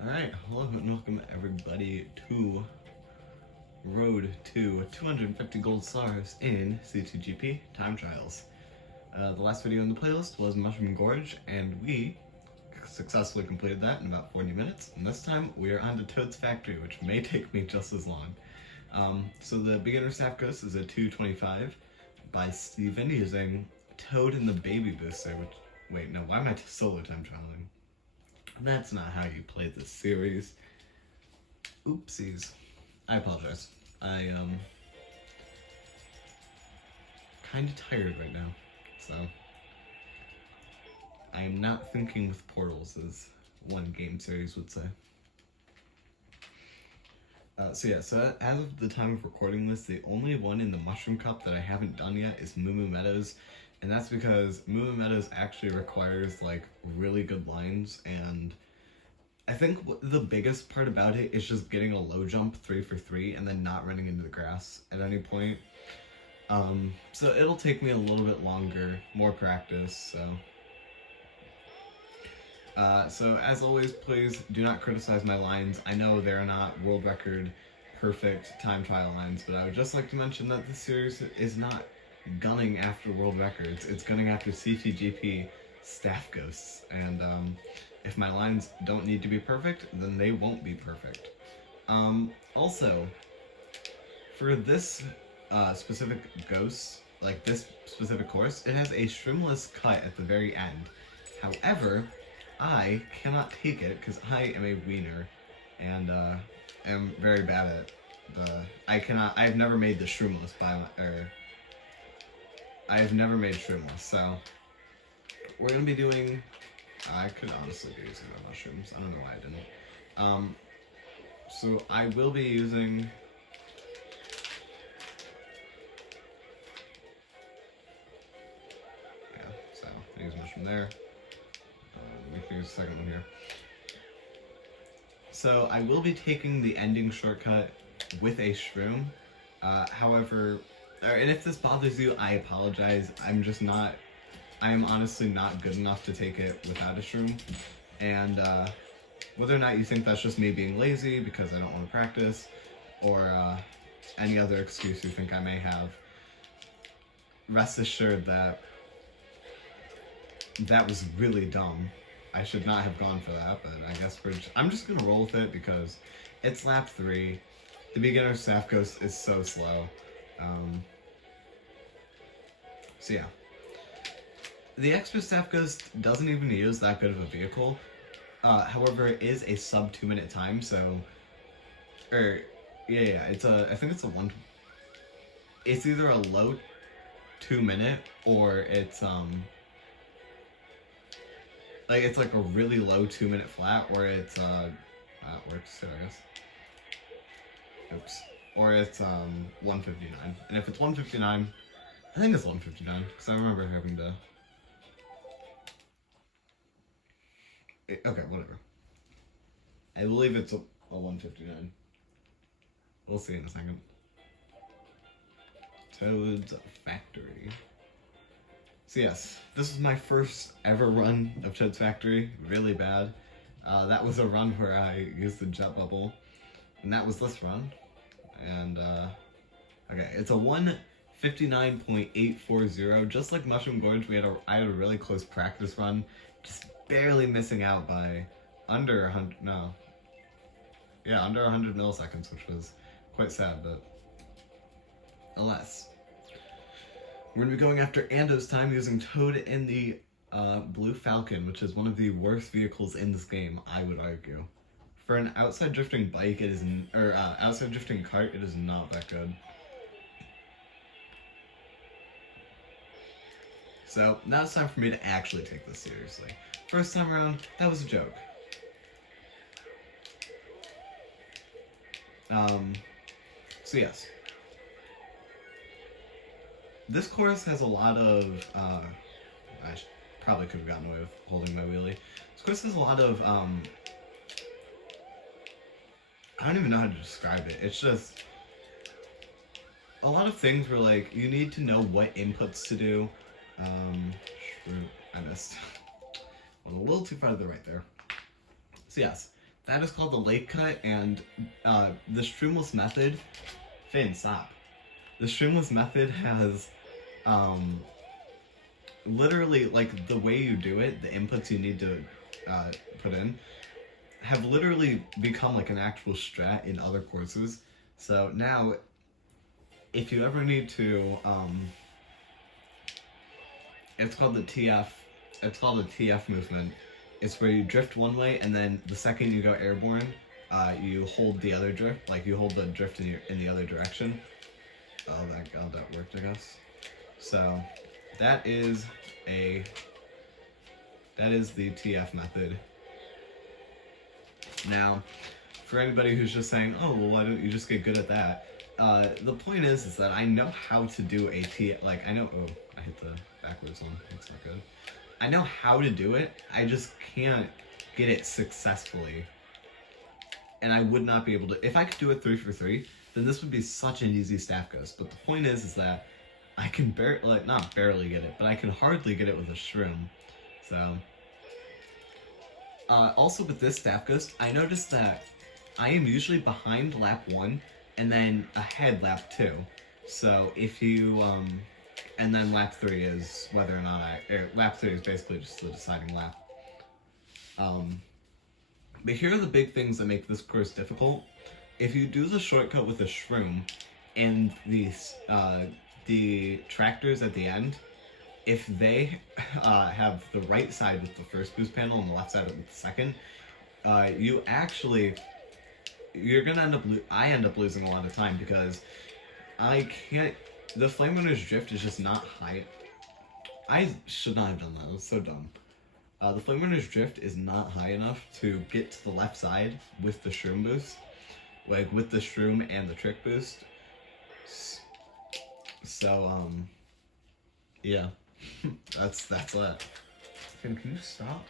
Alright, hello and welcome everybody to Road to 250 gold stars in CTGP Time Trials. The last video in the playlist was Mushroom Gorge, and we successfully completed that in about 40 minutes, and this time we are on to Toad's Factory, which may take me just as long. So the beginner staff ghost is a 225 by Steven using Toad and the Baby Booster, which, wait, no, why am I solo time trialing? That's not how you play this series. Oopsies. I apologize. I kind of tired right now, so I am not thinking with portals, as one game series would say. So as of the time of recording this, the only one in the Mushroom Cup that I haven't done yet is Moo Moo Meadows, and that's because Moo Moo Meadows actually requires like really good lines, and I think the biggest part about it is just getting a low jump 3 for 3 and then not running into the grass at any point. So it'll take me a little bit longer, more practice, so as always, please do not criticize my lines. I know they're not world record perfect time trial lines, but I would just like to mention that this series is not gunning after world records. It's gunning after CTGP staff ghosts, and if my lines don't need to be perfect, then they won't be perfect. Also, for this specific ghost, like this specific course, it has a shroomless cut at the very end. However, I cannot take it because I am a wiener and am very bad at I've never made the shroomless I've never made shroomless, so we're gonna be doing, I could honestly be using the mushrooms, I don't know why I didn't. So I will be using so I use mushroom there. We can use the second one here. So I will be taking the ending shortcut with a shroom. However, and if this bothers you, I apologize. I am honestly not good enough to take it without a shroom. And whether or not you think that's just me being lazy because I don't want to practice, or any other excuse you think I may have, rest assured that that was really dumb. I should not have gone for that, but I guess I'm just gonna roll with it because it's lap 3. The beginner staff ghost is so slow. So yeah. The expert staff ghost doesn't even use that good of a vehicle. However, it is a sub 2 minute time, so, I think it's either a low 2 minute or it's it's like a really low 2 minute flat, or it's works too, I guess. Oops. Or it's 159. And if it's 159, I think it's 159, because I remember having to. Okay, whatever. I believe it's a 159. We'll see in a second. Toad's Factory. So yes, this is my first ever run of Toad's Factory, really bad. That was a run where I used the jet bubble, and that was this run. And, okay, it's a 1:59.840, just like Mushroom Gorge. I had a really close practice run, just barely missing out by under 100 milliseconds, which was quite sad, but alas. We're going to be going after Ando's time using Toad in the Blue Falcon, which is one of the worst vehicles in this game, I would argue. For an outside drifting bike, outside drifting cart, it is not that good. So now it's time for me to actually take this seriously. First time around, that was a joke. So yes. This course has a lot of, I probably could have gotten away with holding my wheelie. This course has a lot of, I don't even know how to describe it. It's just a lot of things where, like, you need to know what inputs to do. I missed. I was a little too far to the right there. So yes, that is called the late cut, and the shroomless method. Finn, stop. The shroomless method has literally, like, the way you do it, the inputs you need to put in, have literally become like an actual strat in other courses. So now, if you ever need to, it's called the TF. It's called the TF movement. It's where you drift one way, and then the second you go airborne, you hold the other drift. Like, you hold the drift in the other direction. Oh, that worked, I guess. So, that is the TF method. Now, for anybody who's just saying, oh, well, why don't you just get good at that? The point is that I know how to do a TF, like, I know, oh, I hit the backwards one, that's not good. I know how to do it, I just can't get it successfully. And I would not be able to, if I could do it 3 for 3, then this would be such an easy staff ghost. But the point is that I can not barely get it, but I can hardly get it with a shroom. So, also with this staff ghost, I noticed that I am usually behind lap 1 and then ahead lap 2. So if you, and then lap 3 is whether or not lap 3 is basically just the deciding lap. But here are the big things that make this course difficult. If you do the shortcut with a shroom and the tractors at the end, if they have the right side with the first boost panel and the left side with the second, you're gonna end up, I end up losing a lot of time because the Flame Runner's drift is just not high. I should not have done that, it was so dumb. The Flame Runner's drift is not high enough to get to the left side with the shroom boost. Like, with the shroom and the trick boost. So, yeah. that's that. Finn, can you stop?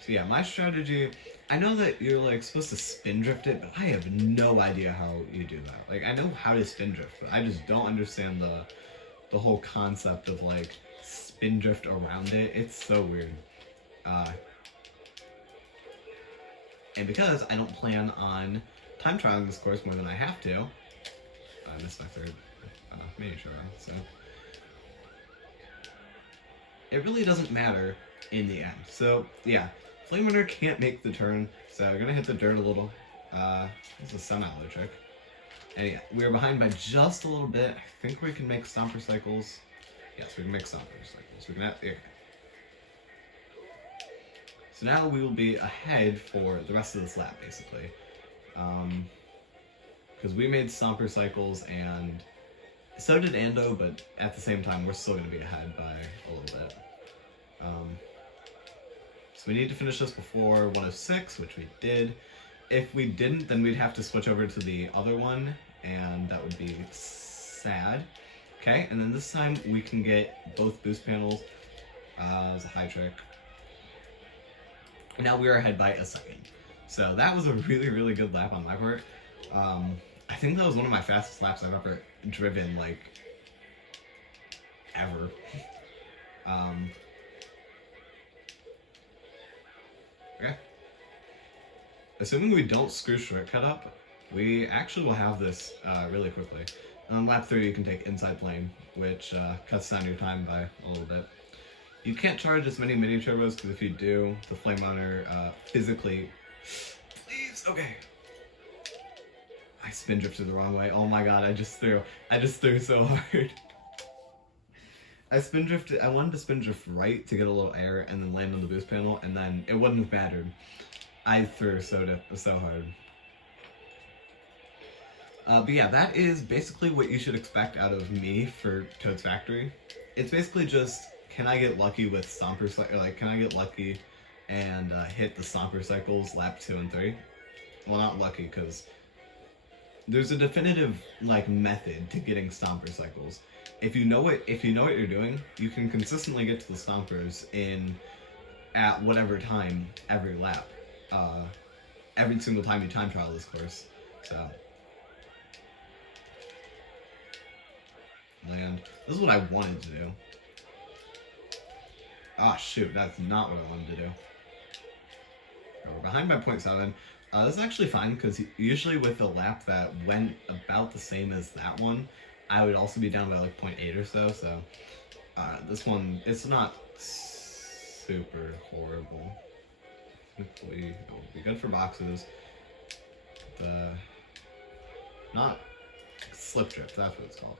So yeah, my strategy, I know that you're like supposed to spin drift it, but I have no idea how you do that. Like, I know how to spin drift, but I just don't understand the whole concept of like spin drift around it. It's so weird. And because I don't plan on time trialing this course more than I have to, I missed my third miniature run, so it really doesn't matter in the end. So yeah, Flame Runner can't make the turn, so we're gonna hit the dirt a little. This is a Sun Aloe trick. And yeah, we're behind by just a little bit. I think we can make Stomper Cycles. Yes, we can make Stomper Cycles. We can have, yeah. So now we will be ahead for the rest of this lap, basically. Because we made Stomper Cycles, and so did Ando, but at the same time, we're still going to be ahead by a little bit. So we need to finish this before 106, which we did. If we didn't, then we'd have to switch over to the other one, and that would be sad. Okay, and then this time we can get both boost panels as a high trick. Now we are ahead by a second. So that was a really, really good lap on my part. I think that was one of my fastest laps I've ever driven, like, ever. Okay. Assuming we don't screw shortcut up, we actually will have this really quickly. On lap 3 you can take inside plane, which cuts down your time by a little bit. You can't charge as many mini turbos because if you do, the Flame Runner physically... Please, okay. I spin drifted the wrong way. Oh my god, I just threw so hard. I wanted to spin drift right to get a little air and then land on the boost panel, and then it wouldn't have mattered. I threw so hard. But yeah, that is basically what you should expect out of me for Toad's Factory. It's basically just, can I get lucky with Stomper Cycles, like, can I get lucky and hit the Stomper Cycles lap 2 and 3? Well, not lucky, because there's a definitive, like, method to getting Stomper Cycles. If you know what you're doing, you can consistently get to the Stompers at whatever time every lap. Every single time you time trial this course. So land. This is what I wanted to do. Ah, shoot, that's not what I wanted to do. We're behind by 0.7. This is actually fine, because usually with a lap that went about the same as that one, I would also be down by like 0.8 or so, this one, it's not super horrible. Hopefully it will be good for boxes. Not slip drift, that's what it's called.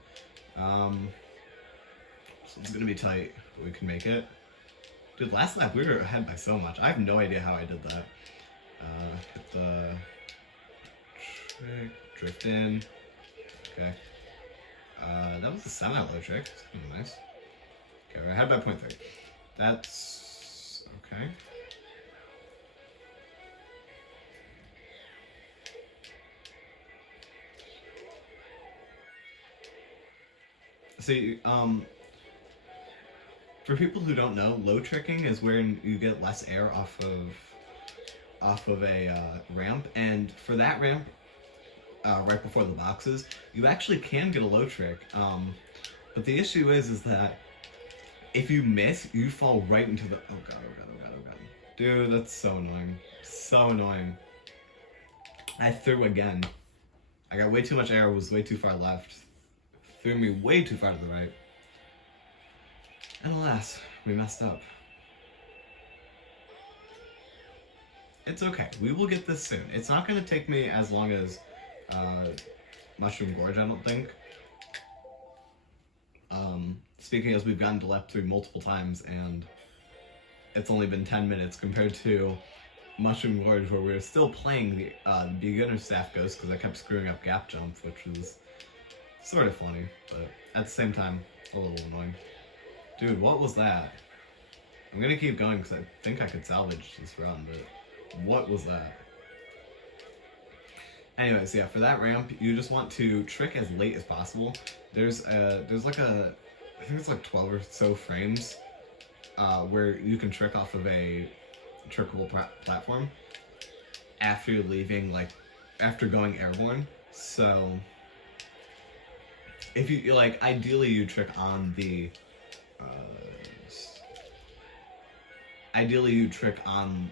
So it's gonna be tight, but we can make it. Dude, last lap we were ahead by so much. I have no idea how I did that. Hit the trick, drift in. Okay. That was a semi-low trick. It's kind of nice. Okay, we're ahead by 0.3. That's okay. See, for people who don't know, low tricking is where you get less air off of a ramp, and for that ramp, right before the boxes, you actually can get a low trick. But the issue is that if you miss, you fall right into the oh god. Dude, that's so annoying. So annoying. I threw again. I got way too much air, was way too far left. Threw me way too far to the right. And alas, we messed up. It's okay. We will get this soon. It's not going to take me as long as Mushroom Gorge, I don't think. Speaking as we've gotten to lap 3 multiple times, and it's only been 10 minutes compared to Mushroom Gorge, where we were still playing the beginner staff ghost because I kept screwing up gap jump, which was sort of funny, but at the same time, a little annoying. Dude, what was that? I'm gonna keep going because I think I could salvage this run, but what was that? Anyways, yeah, for that ramp, you just want to trick as late as possible. There's like a, I think it's like 12 or so frames where you can trick off of a trickable platform after you're leaving, like, after going airborne. So, if you, like, ideally you trick on the, ideally you trick on,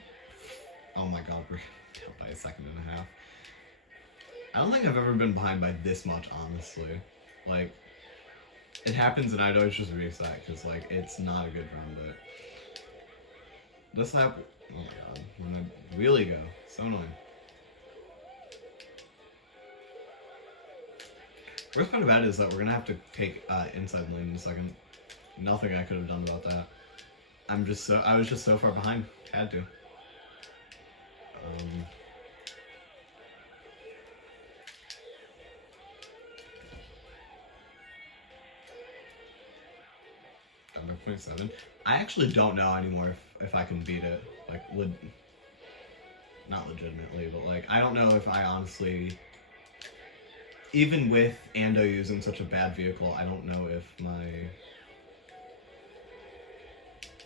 oh my god, we're down by a second and a half. I don't think I've ever been behind by this much, honestly. Like, it happens and I'd always just reset, because, like, it's not a good run, but this lap, oh my god, when I really go, so annoying. Worst part about it is that we're gonna have to take inside lane in a second. Nothing I could have done about that. I was just so far behind. Had to. Number 0.7. I actually don't know anymore if I can beat it. Like, not legitimately, but like, I don't know if I honestly, even with Ando using such a bad vehicle, I don't know if my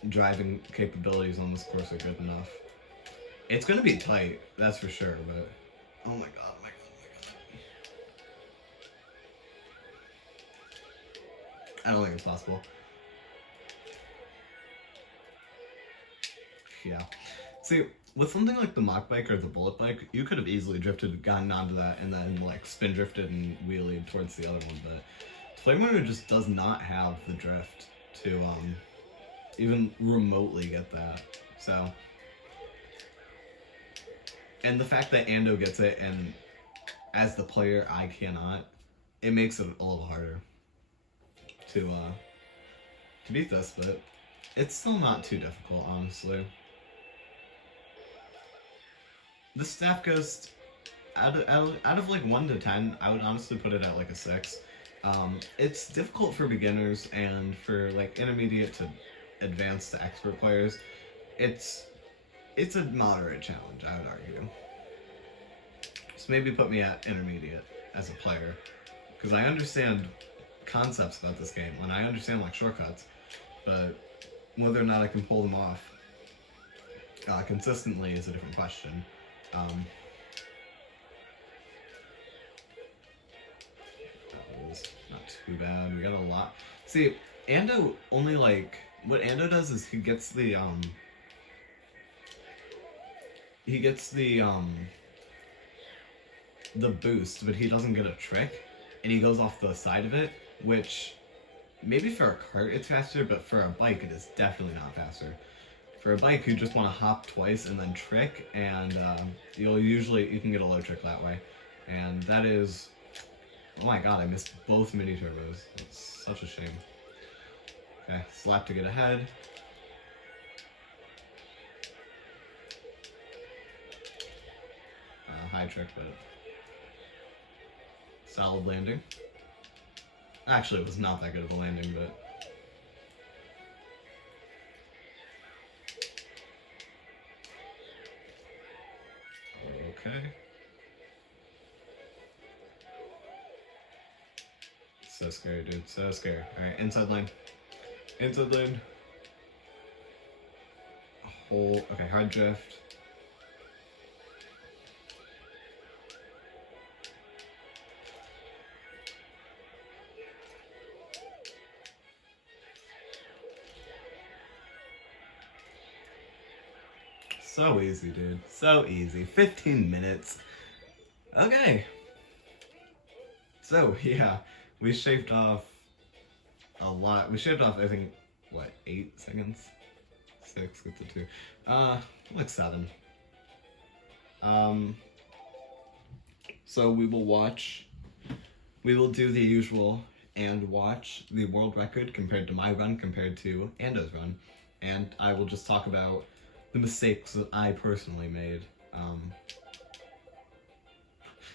driving capabilities on this course are good enough. It's gonna be tight, that's for sure, but oh my god, oh my god, oh my god. I don't think it's possible. Yeah. See, with something like the mock bike or the bullet bike, you could have easily drifted, gotten onto that, and then like spin drifted and wheelied towards the other one, but Flame Runner just does not have the drift to even remotely get that. So, and the fact that Ando gets it and as the player I cannot, it makes it a little harder to beat this, but it's still not too difficult, honestly. The Staff Ghost, out of like 1 to 10, I would honestly put it at like a 6. It's difficult for beginners, and for like intermediate to advanced to expert players, it's a moderate challenge, I would argue. So maybe put me at intermediate as a player, because I understand concepts about this game, and I understand like shortcuts, but whether or not I can pull them off consistently is a different question. That was not too bad. We got a lot. See, Ando only like what Ando does is he gets the boost, but he doesn't get a trick, and he goes off the side of it, which maybe for a cart it's faster, but for a bike it is definitely not faster. For a bike, you just want to hop twice and then trick, and you can get a low trick that way, and that is, oh my god, I missed both mini turbos. It's such a shame. Okay, slap to get ahead. High trick, but solid landing. Actually, it was not that good of a landing, but okay. So scary, dude. So scary. Alright, inside lane. Inside lane. Okay, hard drift. So easy, dude. So easy. 15 minutes. Okay. So, yeah. We shaved off a lot. We shaved off, I think, what, 8 seconds? 6, get to 2. Like 7. So we will do the usual and watch the world record compared to my run compared to Ando's run. And I will just talk about the mistakes that I personally made.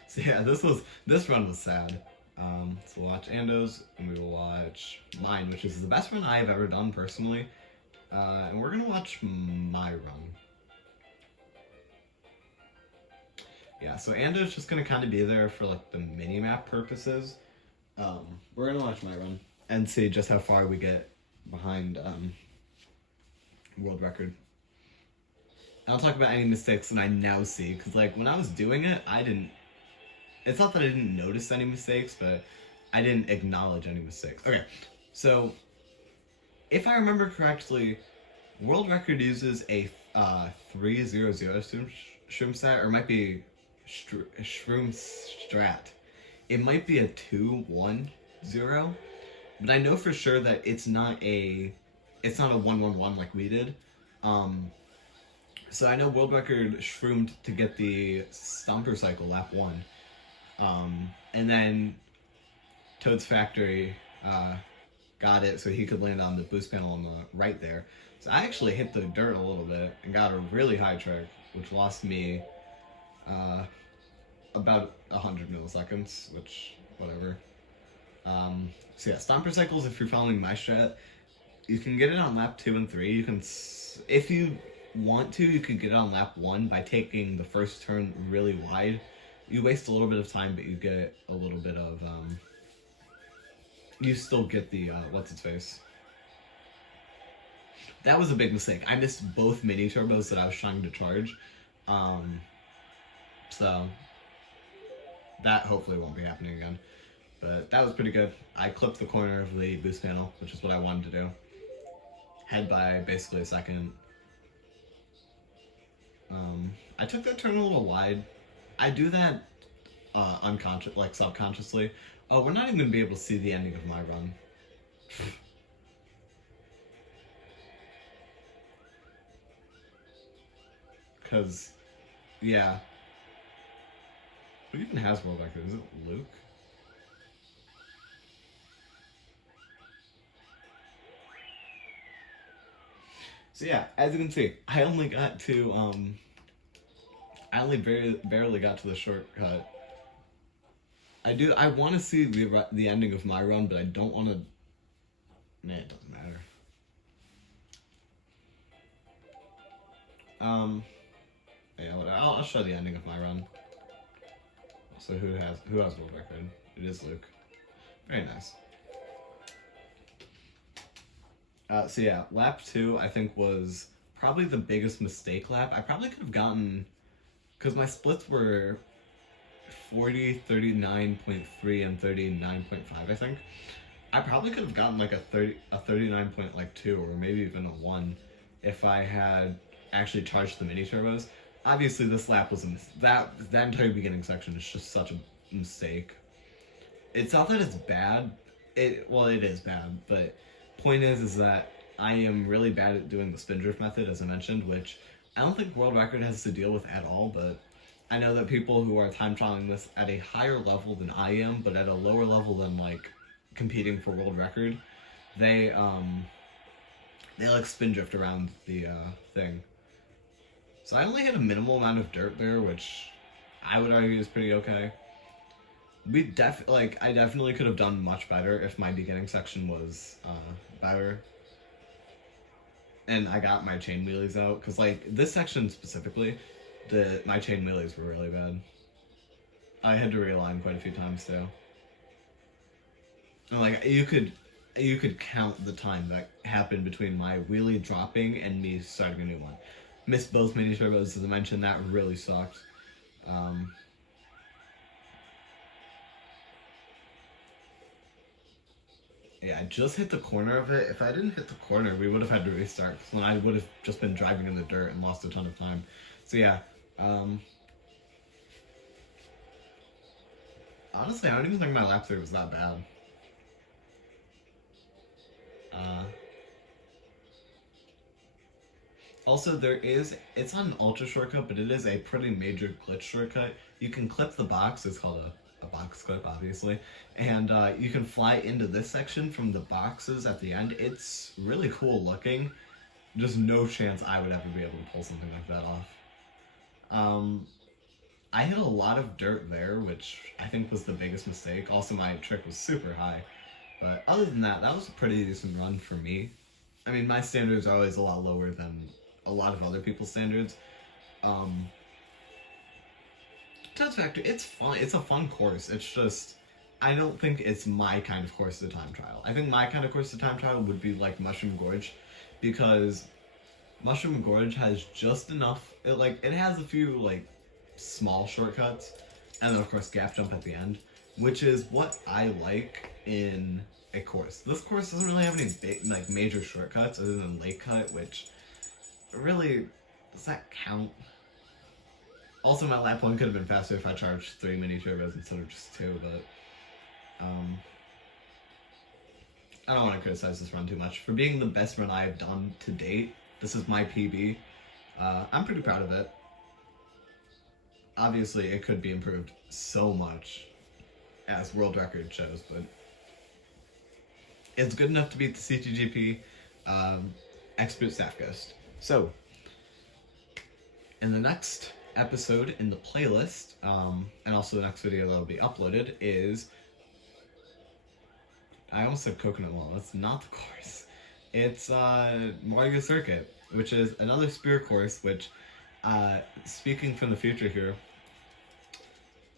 So yeah, this run was sad. So we'll watch Ando's and we will watch mine, which is the best run I have ever done personally. And we're gonna watch my run. Yeah, so Ando's just gonna kind of be there for like the mini-map purposes. We're gonna watch my run and see just how far we get behind world record. I'll talk about any mistakes that I now see, because like when I was doing it, it's not that I didn't notice any mistakes, but I didn't acknowledge any mistakes. Okay, so if I remember correctly, world record uses a 300 shroom stat, or it might be shroom strat. It might be a 210, but I know for sure that it's not a 111 like we did. So I know world record shroomed to get the Stomper Cycle lap 1. And then Toad's Factory got it so he could land on the boost panel on the right there. So I actually hit the dirt a little bit and got a really high trick, which lost me about 100 milliseconds, which, whatever. So yeah, Stomper Cycles, if you're following my strat, you can get it on lap 2 and 3. You can, if you want to, you could get it on lap 1 by taking the first turn really wide. You waste a little bit of time, but you get a little bit of, you still get the, what's its face. That was a big mistake. I missed both mini turbos that I was trying to charge. So that hopefully won't be happening again. But that was pretty good. I clipped the corner of the boost panel, which is what I wanted to do. Head by basically a second. I took that turn a little wide. I do that subconsciously. Oh, we're not even gonna be able to see the ending of my run. Cause, yeah. Who even has world record? Is it Luke? So yeah, as you can see, I only got to I only barely got to the shortcut. I want to see the ending of my run, but I don't want to. Nah, it doesn't matter. Yeah, whatever. I'll show the ending of my run. So who has world record? It is Luke. Very nice. So yeah, lap 2 I think was probably the biggest mistake lap. I probably could have gotten, because my splits were 40, 39.3, and 39.5, I think. I probably could have gotten like a 39.2 or maybe even a 1 if I had actually charged the mini turbos. Obviously, this lap was that entire beginning section is just such a mistake. It's not that it's bad. It is bad, but point is that I am really bad at doing the spin drift method, as I mentioned, which I don't think world record has to deal with at all. But I know that people who are time trialing this at a higher level than I am, but at a lower level than like competing for world record, they like spin drift around the thing. So I only had a minimal amount of dirt there, which I would argue is pretty okay. I definitely could have done much better if my beginning section was better. And I got my chain wheelies out, because like this section specifically, my chain wheelies were really bad. I had to realign quite a few times too. And like you could count the time that happened between my wheelie dropping and me starting a new one. Missed both mini turbos, as I mentioned. That really sucked. Yeah, I just hit the corner of it. If I didn't hit the corner, we would have had to restart, because then I would have just been driving in the dirt and lost a ton of time. So yeah, honestly, I don't even think my lap through was that bad. Also, it's not an ultra shortcut, but it is a pretty major glitch shortcut. You can clip the box, it's called a box clip, obviously, and you can fly into this section from the boxes at the end. It's really cool looking. Just no chance I would ever be able to pull something like that off. I hit a lot of dirt there, which I think was the biggest mistake. Also, my trick was super high. But other than that, that was a pretty decent run for me. I mean, my standards are always a lot lower than a lot of other people's standards. Touch Factor, it's fun. It's a fun course. It's just, I don't think it's my kind of course to time trial. I think my kind of course to time trial would be like Mushroom Gorge, because Mushroom Gorge has just enough. It has a few like small shortcuts, and then of course gap jump at the end, which is what I like in a course. This course doesn't really have any big, like major shortcuts other than Lake Cut, which really, does that count? Also, my lap 1 could have been faster if I charged 3 mini turbos instead of just 2, but I don't want to criticize this run too much. For being the best run I have done to date, this is my PB. I'm pretty proud of it. Obviously, it could be improved so much, as world record shows, but it's good enough to beat the CTGP Expert Staff Ghost. So, in the next episode in the playlist, and also the next video that'll be uploaded, is, I almost said Coconut Wall. That's not the course. It's Mario Circuit, which is another spear course, which, speaking from the future here,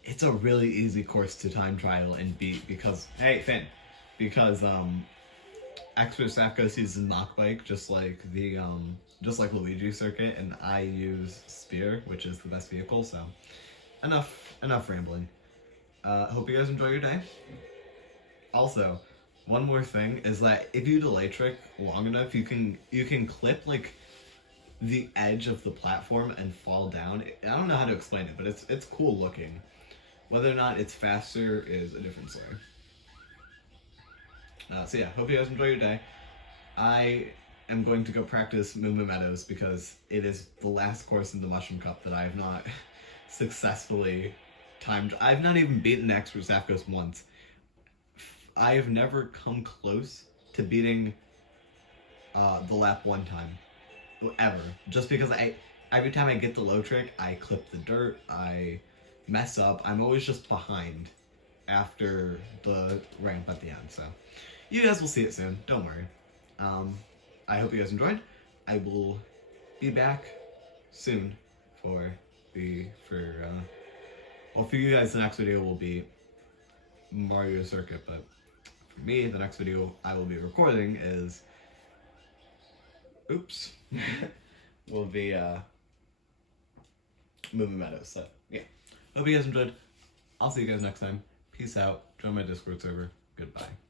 it's a really easy course to time trial and beat because, hey, Finn, because, Expert Staff Ghost uses Mach Bike, just like Luigi Circuit, and I use Spear, which is the best vehicle, so enough rambling. Hope you guys enjoy your day. Also, one more thing is that if you delay trick long enough, you can clip like the edge of the platform and fall down. I don't know how to explain it, but it's cool looking. Whether or not it's faster is a different story. So yeah, hope you guys enjoy your day. I am going to go practice Moo Meadows because it is the last course in the Mushroom Cup that I have not successfully timed. I've not even beaten the Expert Staff Ghost once. I have never come close to beating the lap 1 time. Ever. Just because every time I get the low trick, I clip the dirt, I mess up. I'm always just behind after the ramp at the end, so you guys will see it soon, don't worry. I hope you guys enjoyed. I will be back soon for you guys, the next video will be Mario Circuit, but for me, the next video I will be recording is, will be Moving Meadows. So yeah, hope you guys enjoyed. I'll see you guys next time. Peace out. Join my Discord server. Goodbye.